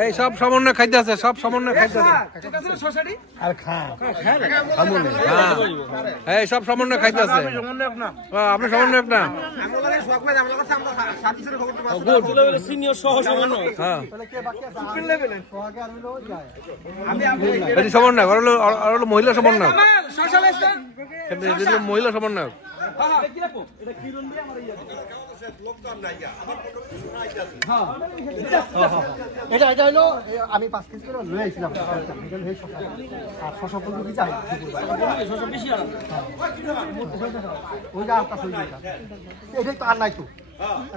এই সব সমন্বয় খাইতে আছে, সব সমন্বয় খাইতে আছে। এই সব সমন্বয় খাইতে আছে। আপনি সমন্বয়ক না? সমন্বয়ক হলো মহিলা সমন্বয়ক, মহিলা সমন্বয়ক। এটা হলো আমি 5 কেজি করে লয়ে আইছিলাম আর শশা ফুল কি চাই শশা বেশি আর ওইটা আপনার সইটা এটা তো আর নাই তো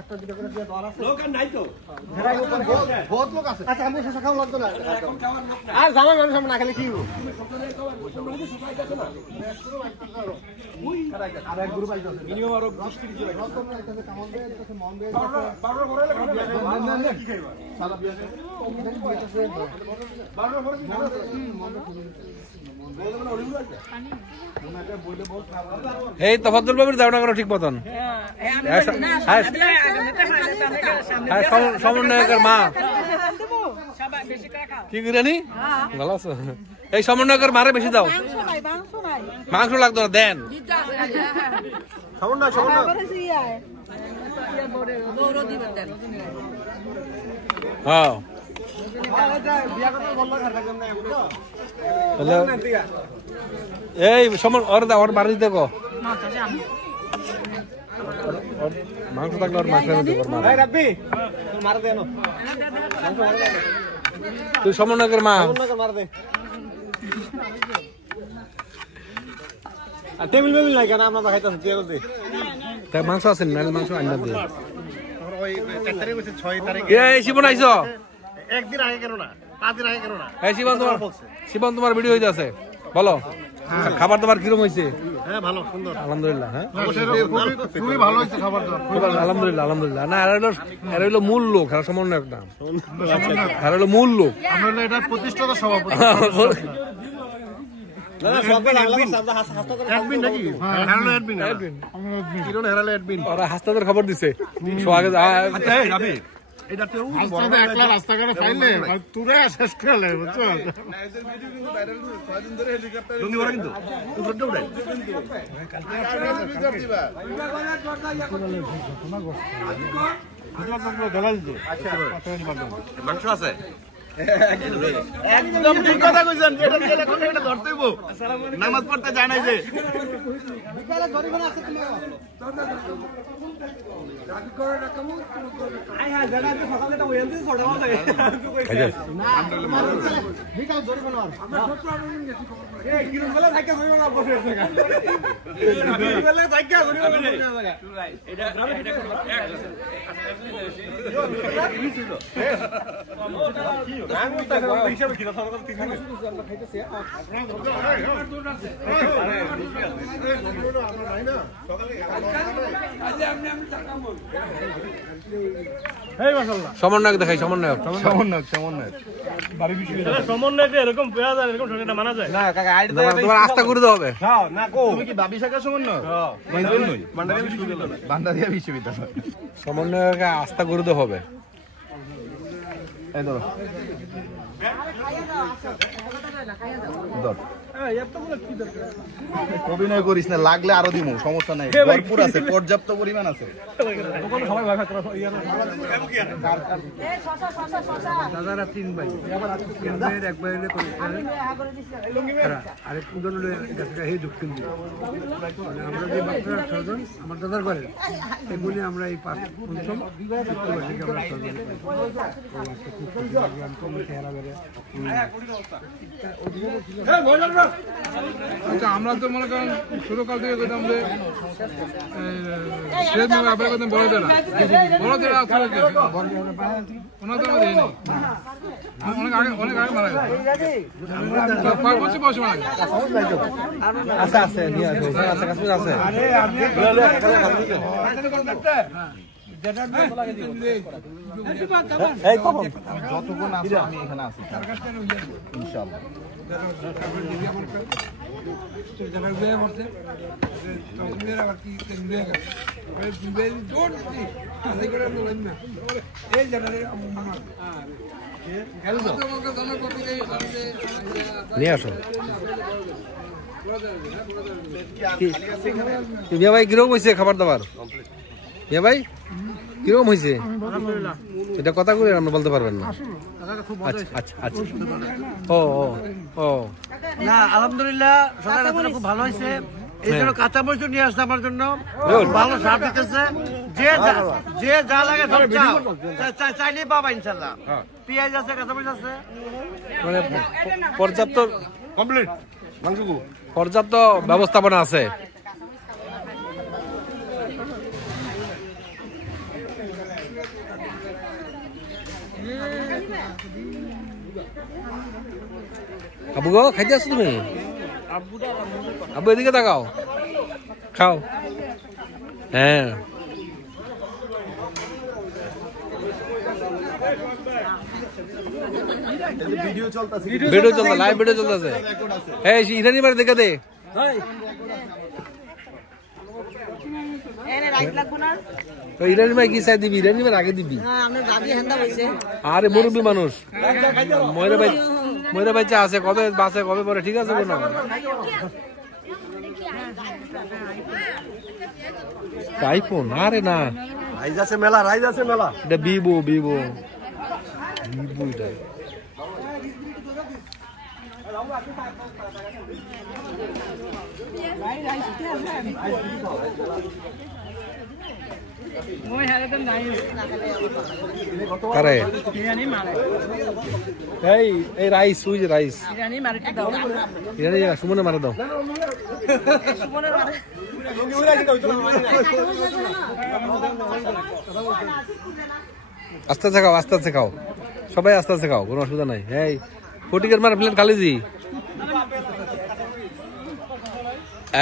একটা দুটো করে দিয়ে দর আছে লোক আর নাই তো ঘেরাই উপর বহুত লোক আছে। আচ্ছা আমি শশা খাওয়া লাগতো না আর জামা মানুষ আমরা না খেলে কি হলো আর এক গ্রুপ আইছে মিনিমাম আরো 20 কেজি লাগে তোমরা এটাতে কামন দেয় এটাতে মন দেয় 12 করে লাগে কি খাইবা সালা বিয়া এই তফাজ্জল বাবুর দাও না কেন ঠিক মতন? সমন্বয়কের মা কি করি ভালো আছো? এই সমন্বয়কের মারে বেশি দাও, মাংস লাগতো না দেন। হ্যাঁ এই সমন ওর দা ওর মারি দেখো মাংস থাকলে ওর মাংস তুই সমন্বয়কের মা টেবিল বেবিল নাই কেন আমরা খাইতেছি দিয়ে বলতে তাই মাংস আছে না মাংস আন্ডা দিয়ে ওই 4 তারিখ হইছে 6 তারিখ এই শিবন আইছো একদিন আগে কেন না 5 দিন আগে কেন না এই শিবন তোমার ভিডিও হইতে আছে বলো খাবার তোমার কিরকম হইছে? হ্যাঁ ভালো সুন্দর আলহামদুলিল্লাহ। হ্যাঁ খুবই ভালো হইছে খাবার দাবার আলহামদুলিল্লাহ আলহামদুলিল্লাহ। না এর হইলো মূল লোক, আর সমন্বয়ক না, আর হইলো মূল লোক। আমরা হলো এটা প্রতিষ্ঠাতা সভাপতি হাসতাদের খবর দিছে মাংস আছে একদম ঠিক কথা কইছেন। এটা ধরতে হইব, নামাজ পড়তে যায় নাই যে বিকালে জরিমানা আছে তোমার বিকালে জরিমানা সমন্বয়ক দেখাই সমন্বয়ক এরকম এরকম মানা যায় না কাকা তোমার আস্থা করতে হবে না কো তুমি কি বাবি শাখা সমন্বয় ভান্ডারিয়া বিশ্ববিদ্যালয় সমন্বয়ক আস্থা করতে হবে। এই ধরো অভিনয় করিস না, লাগলে আরো দিব, সমস্যা নাই, ভরপুর আছে, পর্যাপ্ত পরিমাণ আছে। আমার দাদার ঘরে এগুলি আমরা এই আচ্ছা আমরা তো মনে করেন শুরুকাল থেকে কইতাম যে আপনার কথা বড় দেনা আসলে ওনাদের মধ্যে নেই, অনেক আগে মারা গেছে, 5 বছর বয়সে মারা গেছে। আচ্ছা আছে আছে যতক্ষণ আছে আমি এখানে আছি ইনশাআল্লাহ। নিয়ে আসো মিয়া ভাই কিরকম হয়েছে খাবার দাবার? মিয়া ভাই কিরকম হয়েছে? এটা কথা করে আমরা বলতে পারবেন না। আচ্ছা আচ্ছা ও ও না আলহামদুলিল্লাহ সকালে খুব ভালো হয়েছে। এই জন্য কাঁচামরিচ নিয়ে আসছে আমার জন্য, ভালো সার দিতেছে। যে যা লাগে সব চাইলেই পাবা ইনশাল্লাহ। পেঁয়াজ আছে, কাঁচামরিচ আছে, মানে পর্যাপ্ত কমপ্লিট পর্যাপ্ত ব্যবস্থাপনা আছে। আবু গো খাইতে আসছো তুমি? আবু এদিকে তাকাও, খাও। হ্যাঁ ভিডিও চলতেছে, লাইভ ভিডিও চলতেছে। এই ইরানি বাড়ি দেখে দে। ইরানি ভাই কি চাই দিবি? ইরানি ভাই আগে দিবি। আরে মুরব্বী মানুষ, ময়রা ভাই চা আছে, কবে বাসে কবে পরে, ঠিক আছে কোনো আইফোন? আরে না, রাইজ আছে মেলা, রাইজ আছে মেলা। এটা ভিভো এটা। এই রাইস, ওই যে রাইস ইরানি সুমনে মারা দাও। আস্তে আস্তে খাও, আস্তে আস্তে খাও, সবাই আস্তে আস্তে খাও, কোনো অসুবিধা নাই। এই ফটিকের মারা প্লেট খালি জি,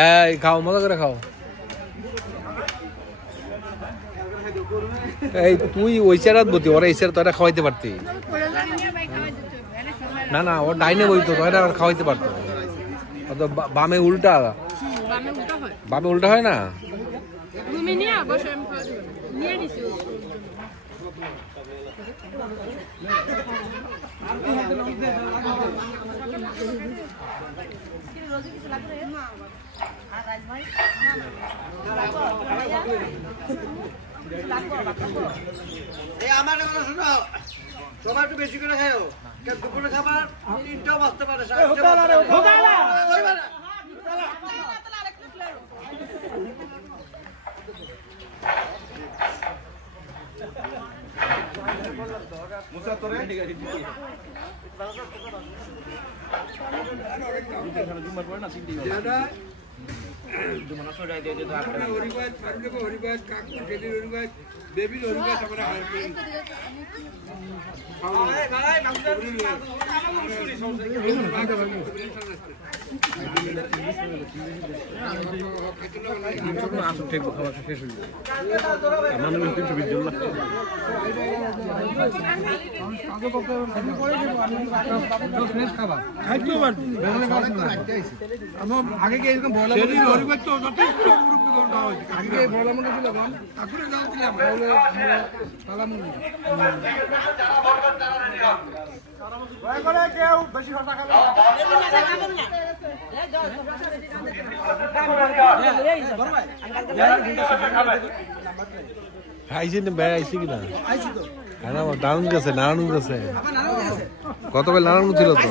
এই খাও, মজা করে খাও। এই তুই ওই চেরাত বতি, ওরা এই চেরা তো এটা খাওয়াইতে পারতি না। না ওর ডাইনে বইতো তো, এটা খাওয়াইতে পারতো। বামে উল্টা, বামে উল্টা হয় না। আমার কথা শুনো, সবাই একটু বেশি করে খাও। দুপুরে খাবার 3টাও বাজতে পারে। আগে কি এরকম বলা তো যথেষ্ট আগে বলা মনে দিলাম তারপরে যাও দিলাম কেউ বেশি ভাষা আইসি না ভাই, আইসি কিনা নারায়ণ গেছে, নারায়ণ গেছে গতকাল নারায়ণ ছিল তো।